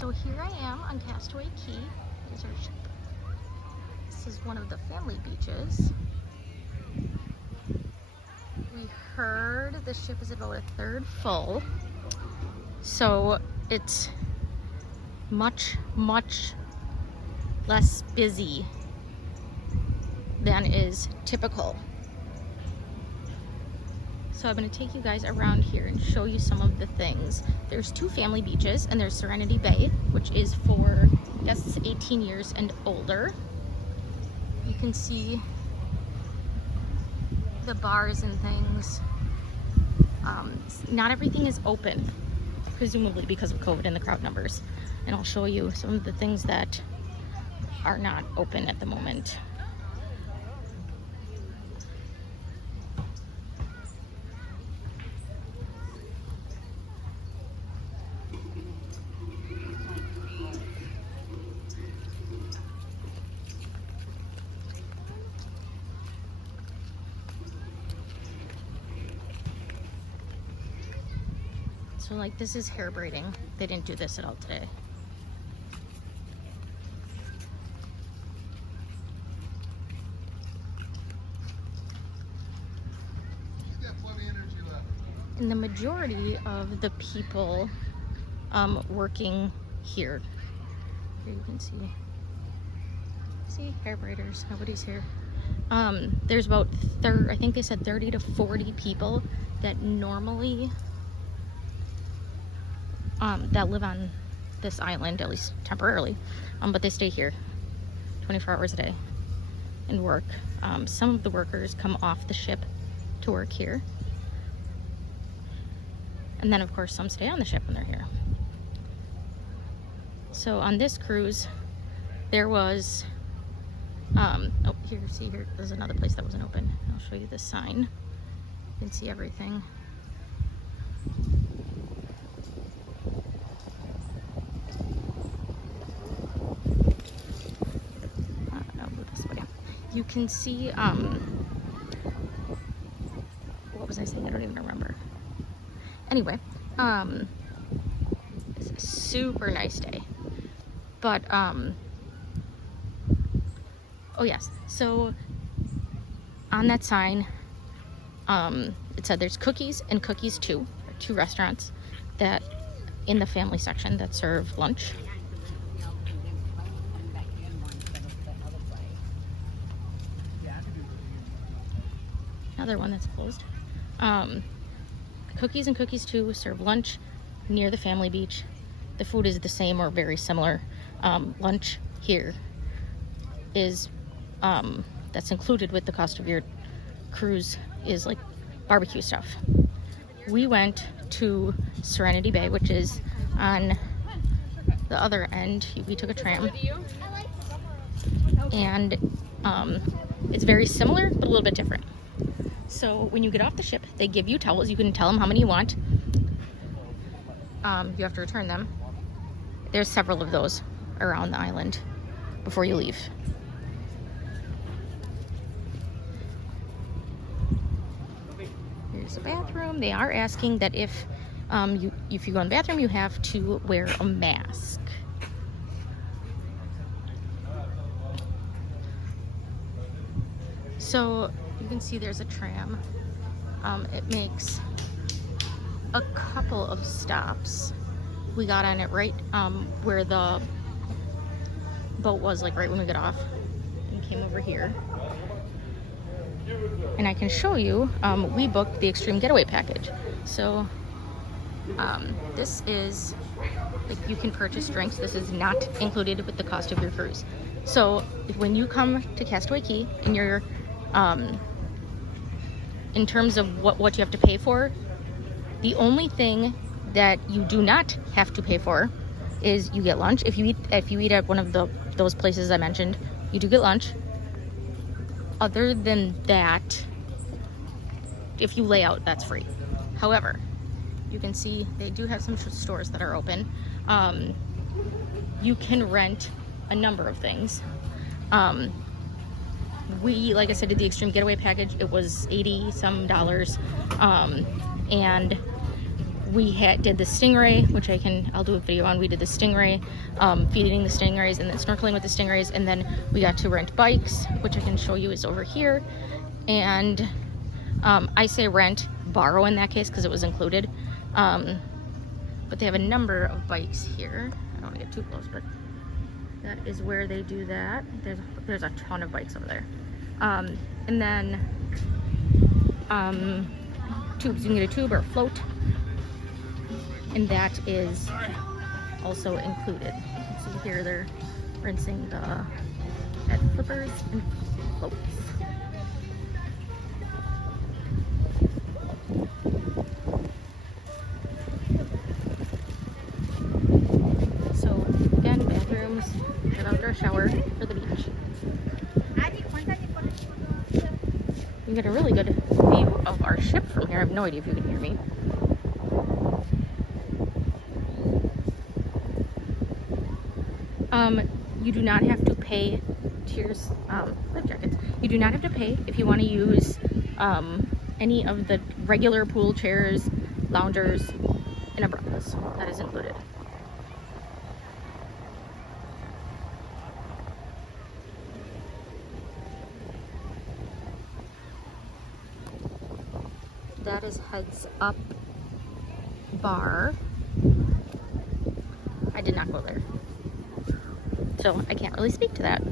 So here I am on Castaway Key. This is one of the family beaches. We heard the ship is about a third full, so it's much less busy than is typical. So I'm going to take you guys around here and show you some of the things. There's two family beaches, and there's Serenity Bay, which is for guests 18 years and older. You can see the bars and things. Not everything is open, presumably because of COVID and the crowd numbers. And I'll show you some of the things that are not open at the moment. So like this is hair braiding. They didn't do this at all today. And the majority of the people working here you can see hair braiders. Nobody's here. There's about I think they said 30 to 40 people that normally that live on this island, at least temporarily, but they stay here 24 hours a day and work. Some of the workers come off the ship to work here, and then of course some stay on the ship when they're here. So on this cruise there was oh, here there's another place that wasn't open. I'll show you this sign. You can see everything. You can see, what was I saying? I don't even remember. Anyway, it's a super nice day. But, oh yes, so on that sign, it said there's Cookies and Cookies 2, two restaurants that in the family section that serve lunch. Another one that's closed. Cookies and Cookies 2 serve lunch near the family beach. The food is the same or very similar. Lunch here is that's included with the cost of your cruise is like barbecue stuff. We went to Serenity Bay, which is on the other end. We took a tram, and it's very similar but a little bit different. So when you get off the ship, they give you towels. You can tell them how many you want. You have to return them. There's several of those around the island before you leave. Here's the bathroom. They are asking that if you go in the bathroom, you have to wear a mask. So you can see there's a tram. It makes a couple of stops. We got on it right where the boat was, like right when we got off, and came over here. And I can show you, we booked the Extreme Getaway package. So this is, like, you can purchase drinks. This is not included with the cost of your cruise. So when you come to Castaway Key and you're in terms of what you have to pay for, the only thing that you do not have to pay for is you get lunch. If you eat at one of those places I mentioned, you do get lunch. Other than that, if you lay out, that's free. However, you can see they do have some stores that are open. You can rent a number of things. We, like I said, did the Extreme Getaway package. It was $80 some, and we did the stingray, which I'll do a video on. We did the stingray, feeding the stingrays and then snorkeling with the stingrays, and then we got to rent bikes, which I can show you is over here. And I say rent, borrow in that case because it was included. But they have a number of bikes here. I don't want to get too close, but that is where they do that. There's a ton of bikes over there. And then tubes, you can get a tube or a float, and that is also included. So here they're rinsing the head flippers and floats. So again, bathrooms, an outdoor shower for the beach. You get a really good view of our ship from here. I have no idea if you can hear me. You do not have to pay tiers, life jackets. You do not have to pay if you want to use any of the regular pool chairs, loungers, and umbrellas. That is included. That is Heads Up Bar. I did not go there, so I can't really speak to that.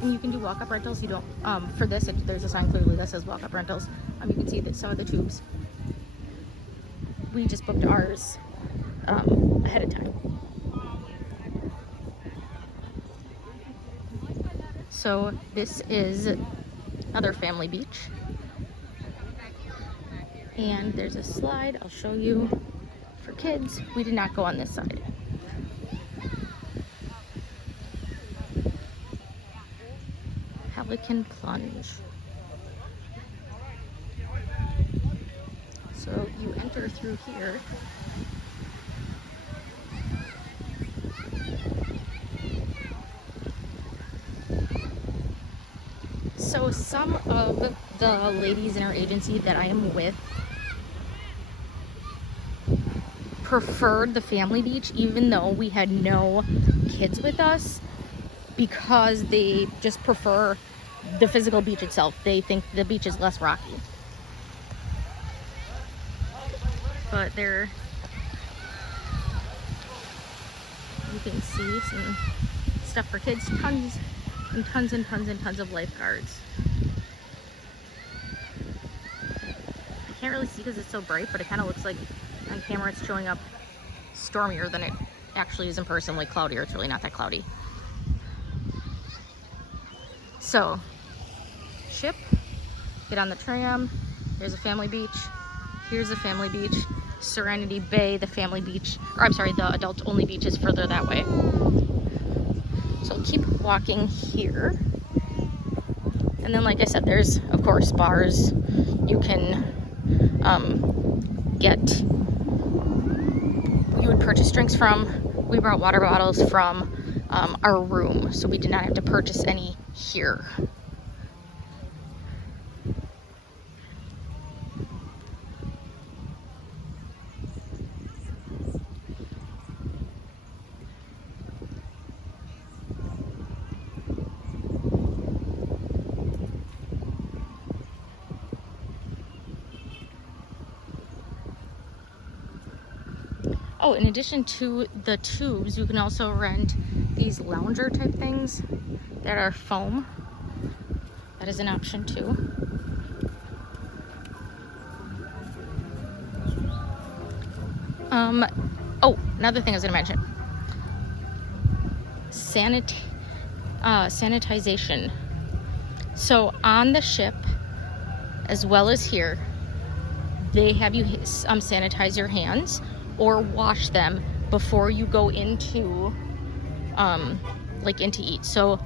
And you can do walk-up rentals. You don't, for this, there's a sign clearly that says walk-up rentals. You can see that some of the tubes. We just booked ours ahead of time. So this is another family beach, and there's a slide I'll show you for kids. We did not go on this side. Pelican plunge. So you enter through here. So some of the ladies in our agency that I am with preferred the family beach, even though we had no kids with us, because they just prefer the physical beach itself. They think the beach is less rocky. But there, you can see some stuff for kids, tons and tons and tons and tons of lifeguards. I can't really see because it's so bright, but it kind of looks like on camera it's showing up stormier than it actually is in person, like cloudier. It's really not that cloudy. So, ship, get on the tram, there's a family beach, here's a family beach, Serenity Bay, the family beach, or I'm sorry, the adult only beach is further that way. So keep walking here. And then, like I said, there's, of course, bars. You can you would purchase drinks from. We brought water bottles from our room, so we did not have to purchase any here. Oh, in addition to the tubes, you can also rent these lounger type things that are foam. That is an option too. Oh, another thing I was going to mention. Sanitization. So on the ship, as well as here, they have you sanitize your hands or wash them before you go into to eat. So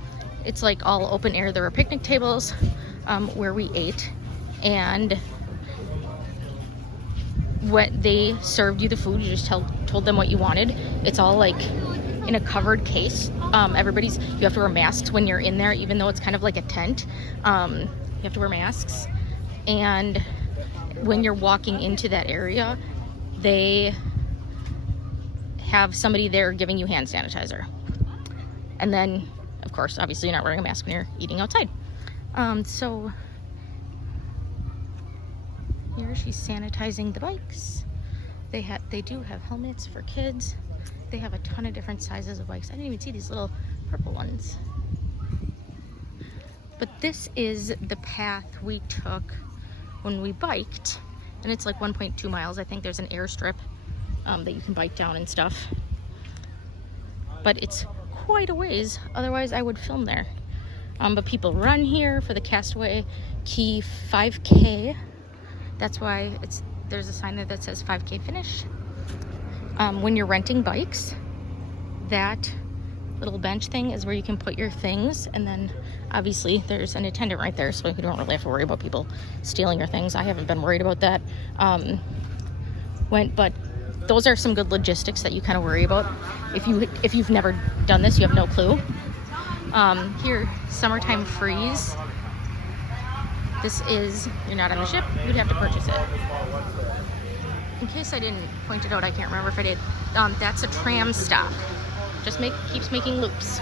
it's like all open air. There were picnic tables where we ate, and when they served you the food, you just told them what you wanted. It's all like in a covered case. You have to wear masks when you're in there, even though it's kind of like a tent. You have to wear masks. And when you're walking into that area, they have somebody there giving you hand sanitizer. And then, of course, obviously you're not wearing a mask when you're eating outside. So here she's sanitizing the bikes. They do have helmets for kids. They have a ton of different sizes of bikes. I didn't even see these little purple ones. But this is the path we took when we biked, and it's like 1.2 miles. I think there's an airstrip that you can bike down and stuff. But it's quite a ways, otherwise I would film there. But people run here for the Castaway Key 5K. That's why there's a sign there that says 5K finish. When you're renting bikes, that little bench thing is where you can put your things, and then obviously there's an attendant right there, so you don't really have to worry about people stealing your things. I haven't been worried about that. But those are some good logistics that you kind of worry about. If you've never done this, you have no clue. Here, summertime freeze. This is, you're not on the ship, you'd have to purchase it. In case I didn't point it out, I can't remember if I did. That's a tram stop. Just keeps making loops.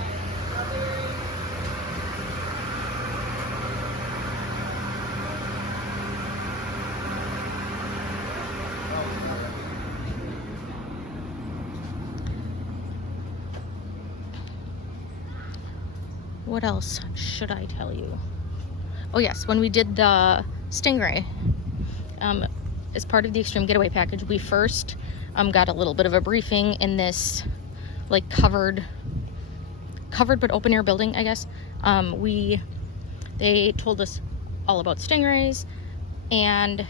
What else should I tell you? Oh yes, when we did the Stingray, as part of the Extreme Getaway package, we first got a little bit of a briefing in this like covered but open air building, I guess. They told us all about stingrays, and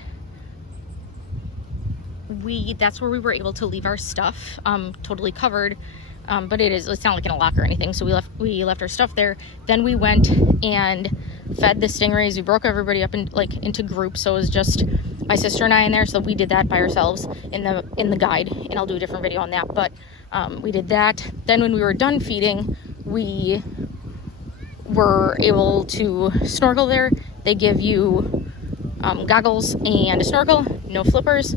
that's where we were able to leave our stuff totally covered. But it's not like in a locker or anything, so we left our stuff there. Then we went and fed the stingrays. We broke everybody up into groups, so it was just my sister and I in there. So we did that by ourselves in the guide, and I'll do a different video on that. But we did that. Then when we were done feeding, we were able to snorkel there. They give you goggles and a snorkel, no flippers.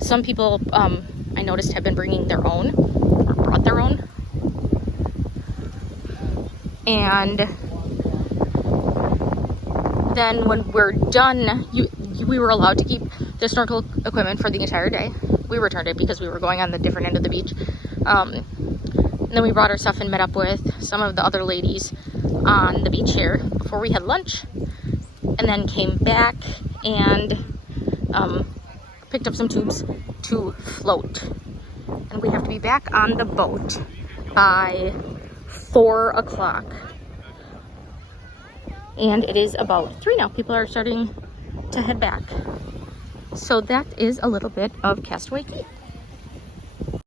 Some people I noticed have been bringing their own, or brought their own. And then when we're done, we were allowed to keep the snorkel equipment for the entire day. We returned it because we were going on the different end of the beach. And then we brought our stuff and met up with some of the other ladies on the beach here before we had lunch, and then came back and picked up some tubes to float. And we have to be back on the boat by 4 o'clock. And it is about 3 now. People are starting to head back. So that is a little bit of Castaway Key.